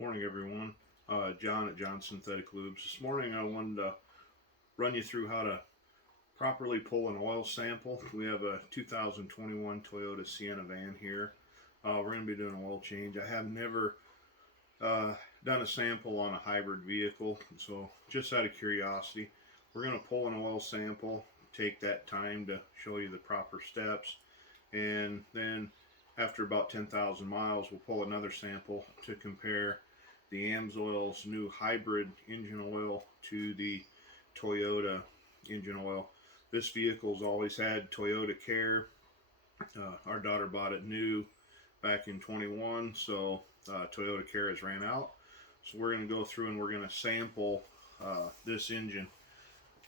Morning, everyone. John at John Synthetic Lubes. This morning I wanted to run you through how to properly pull an oil sample. We have a 2021 Toyota Sienna van here. We're going to be doing an oil change. I have never done a sample on a hybrid vehicle, so just out of curiosity, we're going to pull an oil sample, take that time to show you the proper steps, and then after about 10,000 miles we'll pull another sample to compare the AMSOIL's new hybrid engine oil to the Toyota engine oil. This vehicle's always had Toyota Care. Our daughter bought it new back in 21, so Toyota Care has ran out. So we're going to go through and we're going to sample this engine.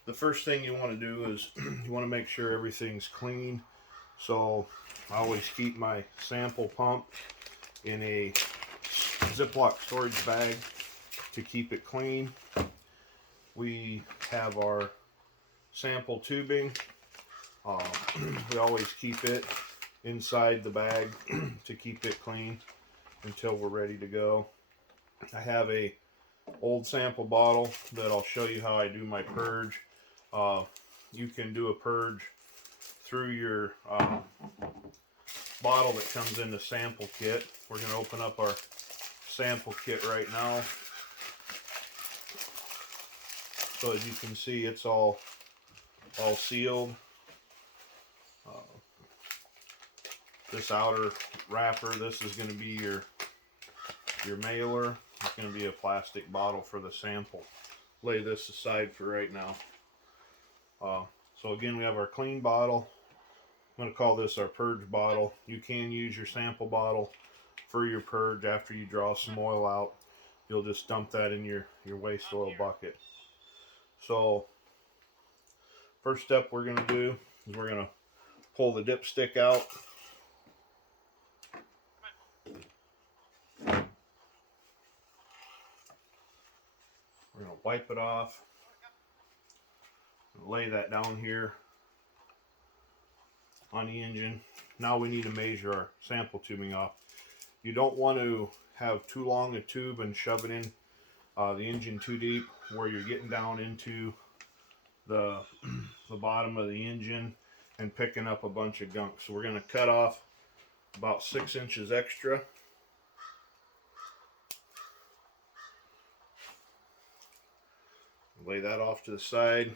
The first thing you want to do is you want to make sure everything's clean. So I always keep my sample pump in a Ziploc storage bag to keep it clean. We have our sample tubing. We always keep it inside the bag to keep it clean until we're ready to go. I have a old sample bottle that I'll show you how I do my purge. You can do a purge through your bottle that comes in the sample kit. We're going to open up our sample kit right now. So as you can see, it's all sealed. This outer wrapper, this is going to be your mailer. It's going to be a plastic bottle for the sample. Lay this aside for right now. So again, we have our clean bottle. I'm going to call this our purge bottle. You can use your sample bottle for your purge after you draw some oil out. You'll just dump that in your waste oil bucket. So first step we're going to do is we're going to pull the dipstick out. We're going to wipe it off. Lay that down here on the engine. Now we need to measure our sample tubing off. You don't want to have too long a tube and shove it in the engine too deep where you're getting down into the bottom of the engine and picking up a bunch of gunk. So we're going to cut off about 6 inches extra. Lay that off to the side.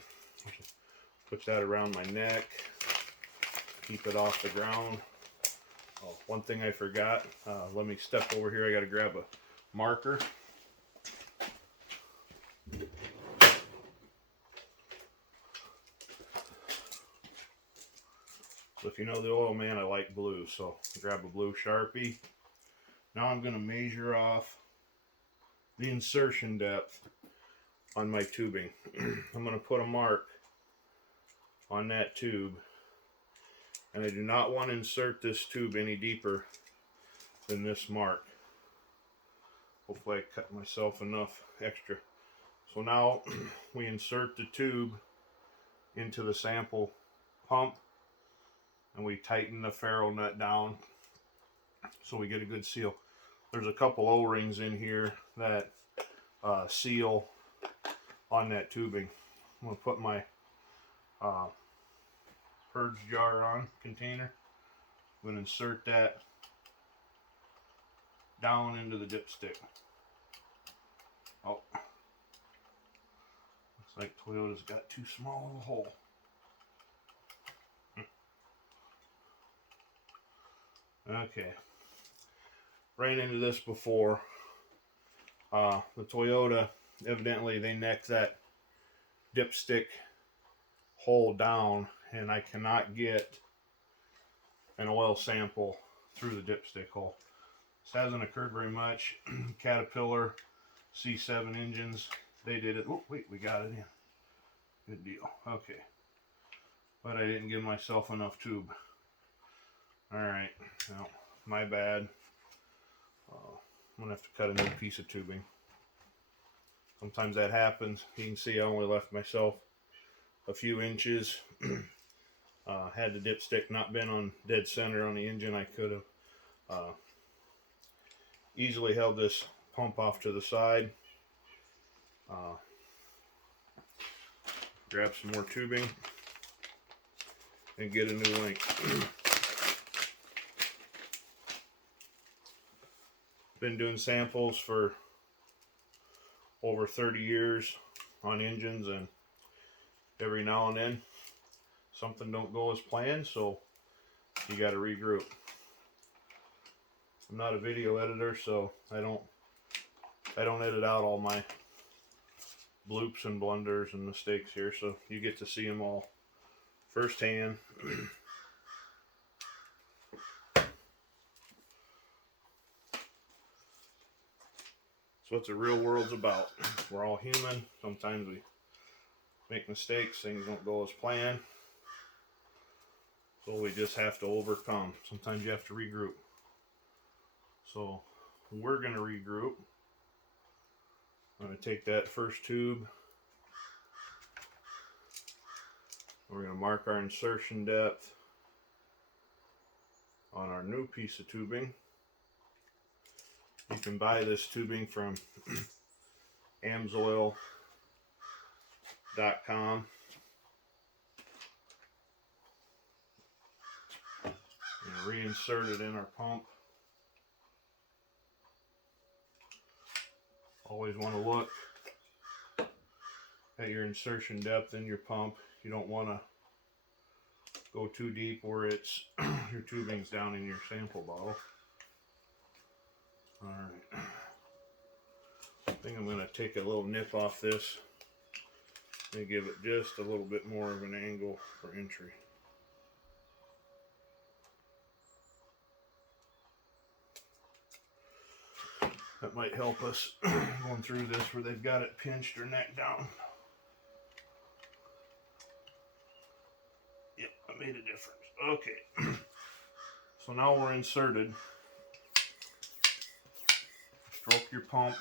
Put that around my neck. Keep it off the ground. Oh, one thing I forgot. Let me step over here. I got to grab a marker. So if you know the Oilman, I like blue. So grab a blue Sharpie. Now I'm going to measure off the insertion depth on my tubing. I'm going to put a mark on that tube, and I do not want to insert this tube any deeper than this mark. Hopefully I cut myself enough extra. So now we insert the tube into the sample pump and we tighten the ferrule nut down so we get a good seal. There's a couple O-rings in here that seal on that tubing. I'm going to put my purge jar on container. I'm going to insert that down into the dipstick. Oh, looks like Toyota's got too small of a hole. Okay, ran into this before. The Toyota, evidently they necked that dipstick hole down, and I cannot get an oil sample through the dipstick hole. This hasn't occurred very much. Caterpillar C7 engines, they did it. Oh, wait, we got it in. Good deal. Okay. But I didn't give myself enough tube. Alright, well, my bad. I'm going to have to cut a new piece of tubing. Sometimes that happens. You can see I only left myself a few inches. Had the dipstick not been on dead center on the engine, I could have easily held this pump off to the side. Grab some more tubing and get a new link. Been doing samples for over 30 years on engines, and every now and then something don't go as planned, so you got to regroup. I'm not a video editor, so I don't edit out all my bloops and blunders and mistakes here, so you get to see them all firsthand. That's what the real world's about. We're all human. Sometimes we make mistakes, things don't go as planned, so we just have to overcome. Sometimes you have to regroup. So we're going to regroup. I'm going to take that first tube. We're going to mark our insertion depth on our new piece of tubing. You can buy this tubing from AMSOIL.com. And reinsert it in our pump. Always want to look at your insertion depth in your pump. You don't want to go too deep where it's your tubing's down in your sample bottle. Alright, I think I'm going to take a little nip off this and give it just a little bit more of an angle for entry. That might help us going through this where they've got it pinched or neck down. Yep, that made a difference. Okay, so now we're inserted. Stroke your pump.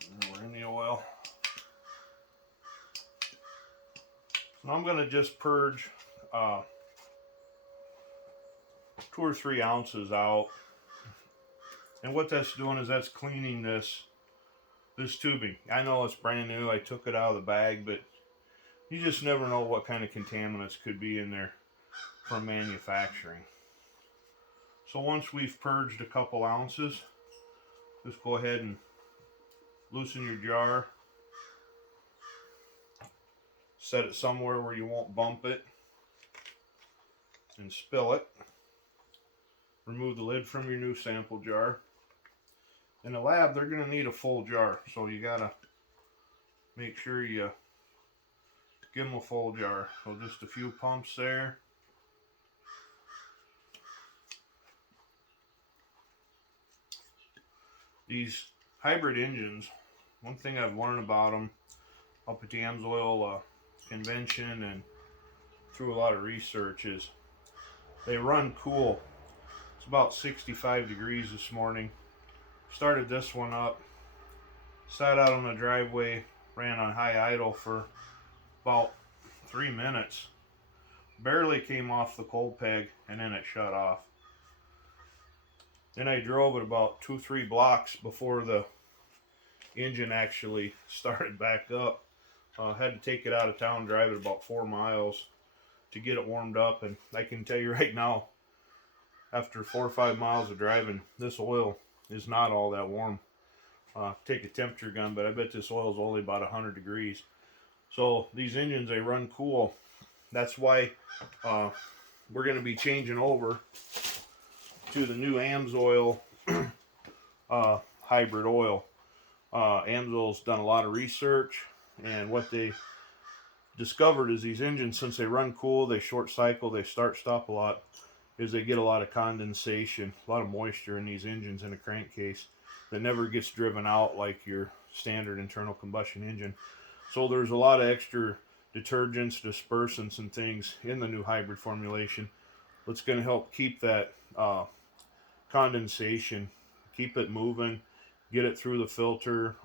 And we're in the oil. So I'm going to just purge 2 or 3 ounces out. And what that's doing is that's cleaning this tubing. I know it's brand new. I took it out of the bag, but you just never know what kind of contaminants could be in there from manufacturing. So once we've purged a couple ounces, just go ahead and loosen your jar. Set it somewhere where you won't bump it and spill it. Remove the lid from your new sample jar. In the lab, they're going to need a full jar, so you got to make sure you give them a full jar. So just a few pumps there. These hybrid engines, one thing I've learned about them up at the AMSOIL convention and through a lot of research is they run cool. It's about 65 degrees this morning. Started this one up, sat out on the driveway, ran on high idle for about 3 minutes. Barely came off the cold peg and then it shut off. Then I drove it about 2-3 blocks before the engine actually started back up. Had to take it out of town, drive it about 4 miles to get it warmed up. And I can tell you right now, after 4 or 5 miles of driving, this oil is not all that warm. Take a temperature gun, but I bet this oil is only about 100 degrees. So these engines, they run cool. That's why we're going to be changing over to the new AMSOIL hybrid oil. AMSOIL's done a lot of research, and what they discovered is these engines, since they run cool, they short cycle, they start stop a lot, is they get a lot of condensation, a lot of moisture in these engines in a crankcase that never gets driven out like your standard internal combustion engine. So there's a lot of extra detergents, dispersants, and things in the new hybrid formulation that's going to help keep that condensation, keep it moving, get it through the filter,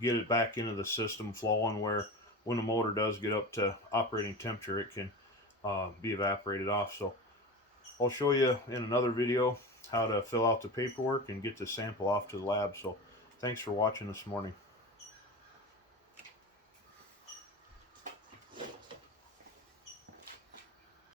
get it back into the system flowing, where when the motor does get up to operating temperature, it can be evaporated off. So I'll show you in another video how to fill out the paperwork and get the sample off to the lab. So thanks for watching this morning.